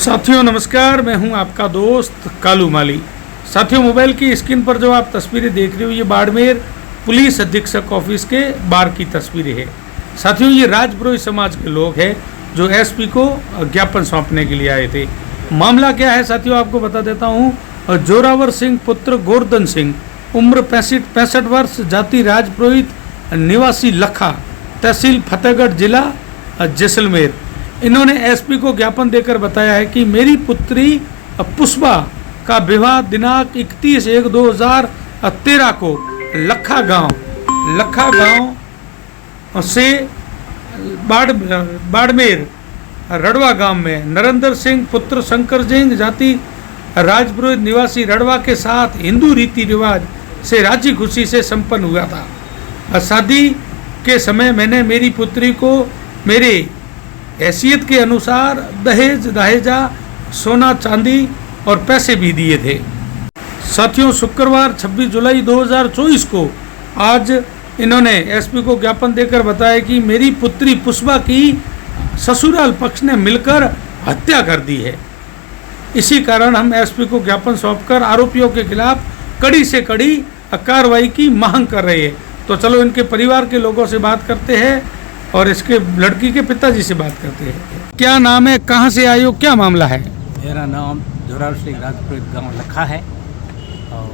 साथियों नमस्कार, मैं हूं आपका दोस्त कालू माली। साथियों, मोबाइल की स्क्रीन पर जो आप तस्वीरें देख रहे हो ये बाड़मेर पुलिस अधीक्षक ऑफिस के बाहर की तस्वीरें हैं। साथियों, ये राजपुरोहित समाज के लोग हैं जो एसपी को ज्ञापन सौंपने के लिए आए थे। मामला क्या है साथियों, आपको बता देता हूँ। जोरावर सिंह पुत्र गोवर्धन सिंह, उम्र 65 वर्ष, जाति राजपुरोहित, निवासी लखा, तहसील फतेहगढ़, जिला जैसलमेर। इन्होंने एसपी को ज्ञापन देकर बताया है कि मेरी पुत्री पुष्पा का विवाह दिनांक 31/1/2013 को लखा गांव से बाड़मेर रड़वा गांव में नरेंद्र सिंह पुत्र शंकर सिंह, जाति राजपुरोहित, निवासी रड़वा के साथ हिंदू रीति रिवाज से राजी खुशी से संपन्न हुआ था। शादी के समय मैंने मेरी पुत्री को मेरे हैसियत के अनुसार दहेजा, सोना चांदी और पैसे भी दिए थे। साथियों, शुक्रवार 26 जुलाई 2024 को आज इन्होंने एसपी को ज्ञापन देकर बताया कि मेरी पुत्री पुष्पा की ससुराल पक्ष ने मिलकर हत्या कर दी है। इसी कारण हम एसपी को ज्ञापन सौंपकर आरोपियों के खिलाफ कड़ी से कड़ी कार्रवाई की मांग कर रहे हैं। तो चलो इनके परिवार के लोगों से बात करते हैं और इसके लड़की के पिताजी से बात करते हैं। क्या नाम है, कहाँ से आए हो, क्या मामला है? मेरा नाम जोरावर सिंह, राजपुरोहित गांव लखा है और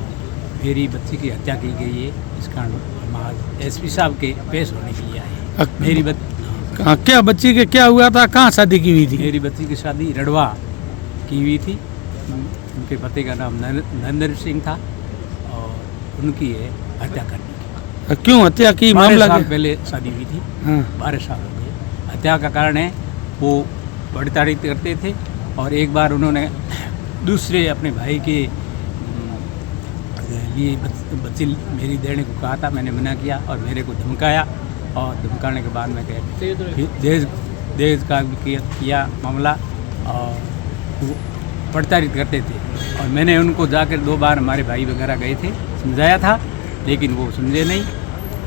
मेरी बच्ची की हत्या की गई है। इस कारण हम आज एसपी साहब के पेश होने के लिए आए। मेरी क्या बच्ची के क्या हुआ था, कहाँ शादी की हुई थी? मेरी बच्ची की शादी रड़वा की हुई थी। उनके पति का नाम नरेंद्र सिंह था और उनकी है हत्या करनी। क्यों हत्या की? मामला साल पहले शादी हुई थी। 12 साल हो गए। हत्या का कारण है वो बढ़ताड़ी करते थे और एक बार उन्होंने दूसरे अपने भाई के लिए बच्ची मेरी देने को कहा था। मैंने मना किया और मेरे को धमकाया और धमकाने के बाद मैं दहेज का भी किया मामला और वो बढ़ताड़ी करते थे। और मैंने उनको जाकर 2 बार हमारे भाई वगैरह गए थे, समझाया था, लेकिन वो समझे नहीं।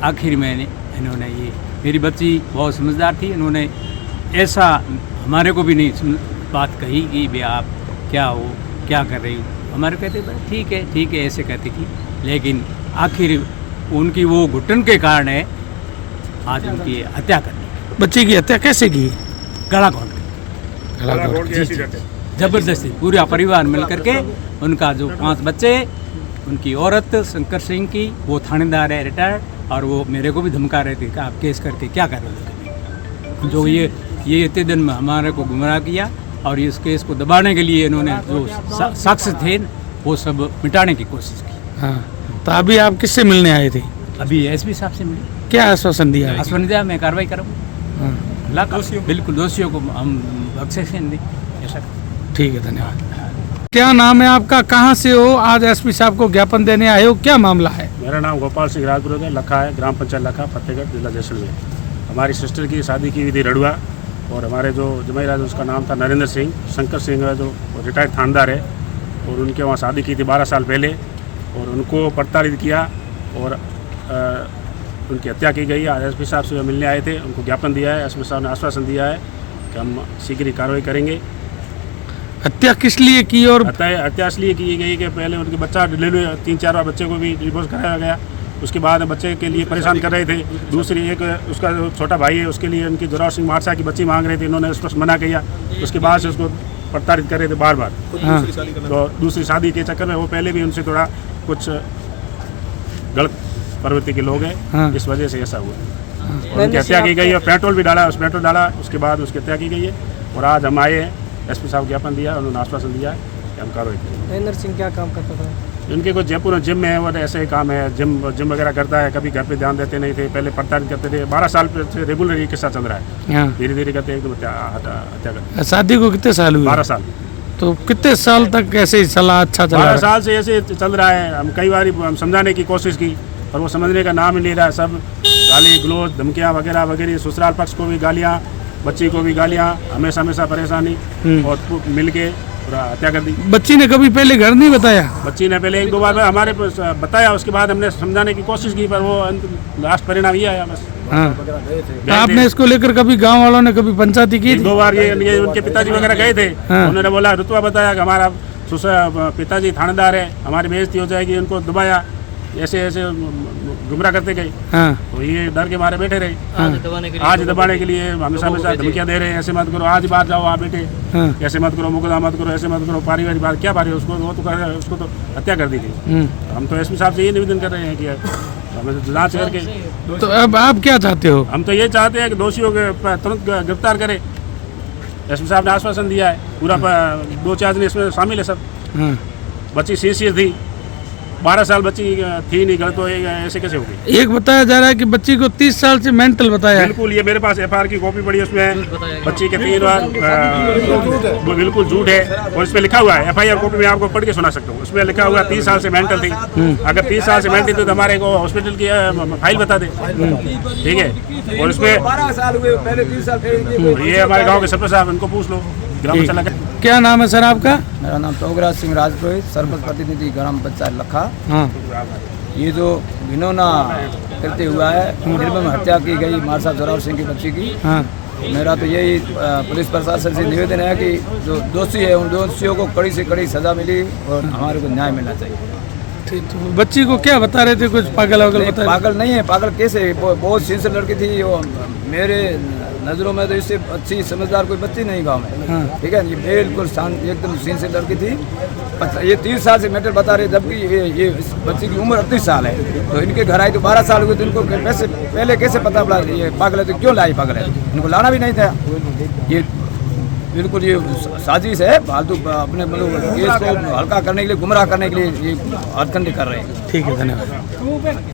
आखिर में इन्होंने ये, मेरी बच्ची बहुत समझदार थी, इन्होंने ऐसा हमारे को भी नहीं बात कही कि भैया आप क्या हो, क्या कर रही हो। हमारे कहते ठीक है ऐसे कहती थी, लेकिन आखिर उनकी वो घुटन के कारण है आज उनकी हत्या करनी। बच्ची की हत्या कैसे की? गला घोट जबरदस्ती पूरा परिवार मिल करके। उनका जो 5 बच्चे, उनकी औरत शंकर सिंह की, वो थानेदार है रिटायर्ड, और वो मेरे को भी धमका रहे थे कि आप केस करके क्या कर रहे थे। जो ये इतने दिन में हमारे को गुमराह किया और इस केस को दबाने के लिए इन्होंने जो शख्स थे वो सब मिटाने की कोशिश की। हाँ, तो अभी आप किससे मिलने आए थे? अभी एसपी साहब से मिले। क्या आश्वासन दिया? आश्वासन दिया मैं कार्रवाई करूँगा। बिल्कुल दोषियों को हम बख्शिश दें, ऐसा। ठीक है, धन्यवाद। क्या नाम है आपका, कहाँ से हो, आज एसपी साहब को ज्ञापन देने आए हो, क्या मामला है? मेरा नाम गोपाल सिंह राजपुरोहित है, लखा है, ग्राम पंचायत लखा, फतेहगढ़, जिला जैसलमेर। हमारी सिस्टर की शादी की हुई थी रड़ुआ और हमारे जो जमाई राज उसका नाम था नरेंद्र सिंह। शंकर सिंह जो रिटायर्ड थानेदार है और उनके वहाँ शादी की थी 12 साल पहले और उनको प्रताड़ित किया और उनकी हत्या की गई है। एसपी साहब से मिलने आए थे, उनको ज्ञापन दिया है। एसपी साहब ने आश्वासन दिया है कि हम शीघ्र ही कार्रवाई करेंगे। हत्या किस लिए की? और हत्या इसलिए की गई कि पहले उनके बच्चा डिलीवरी 3-4 बार बच्चे को भी डिवोर्स कराया गया, उसके बाद बच्चे के लिए परेशान कर रहे थे। दूसरी एक उसका जो छोटा भाई है उसके लिए उनकी जोरावर सिंह मारसा की बच्ची मांग रहे थे, इन्होंने स्पष्ट मना किया। उसके बाद से उसको प्रताड़ित कर रहे थे बार बार। तो दूसरी शादी के चक्कर में वो पहले भी उनसे थोड़ा कुछ गलत प्रवृत्ति के लोग हैं, इस वजह से ऐसा हुआ। उनकी हत्या की गई है, पेट्रोल भी डाला, पेट्रोल डाला, उसके बाद उसकी हत्या की गई है। और आज हम आए हैं, एसपी साहब ज्ञापन दिया, उन्होंने आश्वासन दिया कि हम कार्रवाई करेंगे। नरेंद्र सिंह क्या काम करता था? इनके कुछ जयपुर में जिम में है, वो ऐसे ही काम है, जिम वगैरह करता है। कभी घर पे ध्यान देते नहीं थे, पहले प्रताड़ित करते थे। 12 साल से रेगुलर ये किस्सा चल रहा है। धीरे धीरे करते एकदम हत्या करते। शादी को कितने साल हुए? 12 साल। तो कितने साल तक ऐसे ही चला? अच्छा चला? 12 साल से ऐसे चल रहा है। हम कई बार हम समझाने की कोशिश की पर वो समझने का नाम ही नहीं रहा। सब गाली गलौज, धमकियाँ वगैरह वगैरह, ससुराल पक्ष को भी गालियाँ, बच्ची को भी गालियाँ, हमेशा परेशानी और मिल के पूरा हत्या कर दी। बच्ची ने कभी पहले घर नहीं बताया? बच्ची ने पहले 1-2 बार हमारे बताया, उसके बाद हमने समझाने की कोशिश की, पर वो लास्ट परिणाम ये आया बस। हाँ, तो आपने इसको लेकर कभी गांव वालों ने कभी पंचायती की थी? 1-2 बार ये उनके पिताजी वगैरह गए थे। हाँ। उन्होंने बोला, रुतबा बताया कि हमारा पिताजी थानेदार है, हमारी बेइज्जती हो जाएगी, उनको दबाया, ऐसे ऐसे गुमराह करते गए। हाँ, तो ये डर के मारे बैठे रहे। आज दबाने के लिए हमेशा धमकियां दे रहे हैं, ऐसे मत करो, आज बाहर जाओ आप बेटे, हाँ, ऐसे मत करो, मुकदमा मत करो, ऐसे मत करो, पारिवारिक बात क्या पारी, उसको वो तो कर रहे हैं, उसको तो हत्या कर दी थी। तो हम तो एसपी साहब से ये निवेदन कर रहे हैं कि हमें जांच करके, तो अब आप क्या चाहते हो? हम तो ये चाहते हैं कि दोषियों के तुरंत गिरफ्तार करें। एसपी साहब ने आश्वासन दिया है, पूरा 2-4 दिन इसमें शामिल है सब। हाँ, बच्ची सिंसियर थी, 12 साल बच्ची थी नहीं, गलत हो ऐसे कैसे हो गई? एक बताया जा रहा है कि बच्ची को 30 साल से मेंटल बताया है। बिल्कुल, ये मेरे पास एफआईआर की कॉपी पड़ी है, उसमें बच्ची के 3 बार वो बिल्कुल झूठ है, और इसमें लिखा हुआ है, एफआईआर कॉपी में आपको पढ़ के सुना सकता हूँ। उसमें लिखा हुआ है 30 साल से मेंटल थी। अगर 30 साल से मेंटल थी तो हमारे को हॉस्पिटल की फाइल बता दे, ठीक है। और इसमें 12 साल हुए, पहले 30 साल पहले ये हमारे गाँव के सरपंच साहब, इनको पूछ लो, ग्राम पंचायत का। क्या नाम है सर आपका? मेरा नाम टोगराज सिंह राजपुरोहित, सरपंच प्रतिनिधि ग्राम पंचायत लखा। हाँ, ये जो घिनौना कृत्य हुआ है, निर्मम हत्या की गई मारसा जोरावर सिंह की बच्ची की, हाँ, मेरा तो यही पुलिस प्रशासन से निवेदन है कि जो दोषी है उन दोषियों को कड़ी से कड़ी सजा मिली और हमारे को न्याय मिलना चाहिए। ठीक। तो बच्ची को क्या बता रहे थे, कुछ पागल वागल नहीं, बता रहे? पागल नहीं है, पागल कैसे, बहुत सिंसियर लड़की थी वो। मेरे नज़रों में तो इससे अच्छी समझदार कोई बच्ची नहीं गाँव में, हाँ। ठीक है। ये बिल्कुल शांत एकदम सिंसियर लड़की थी। ये 30 साल से मेंटल बता रहे, जबकि ये इस बच्ची की उम्र 38 साल है। तो इनके घर आई तो 12 साल हुए, तो इनको पहले कैसे पता पड़ा ये पागल है, तो क्यों लाई पागल है? इनको लाना भी नहीं था। ये बिल्कुल ये साजिश है, फालतू अपने मतलब केस को हल्का करने के लिए, गुमराह करने के लिए ये हथकंडे कर रहे हैं। ठीक है, धन्यवाद।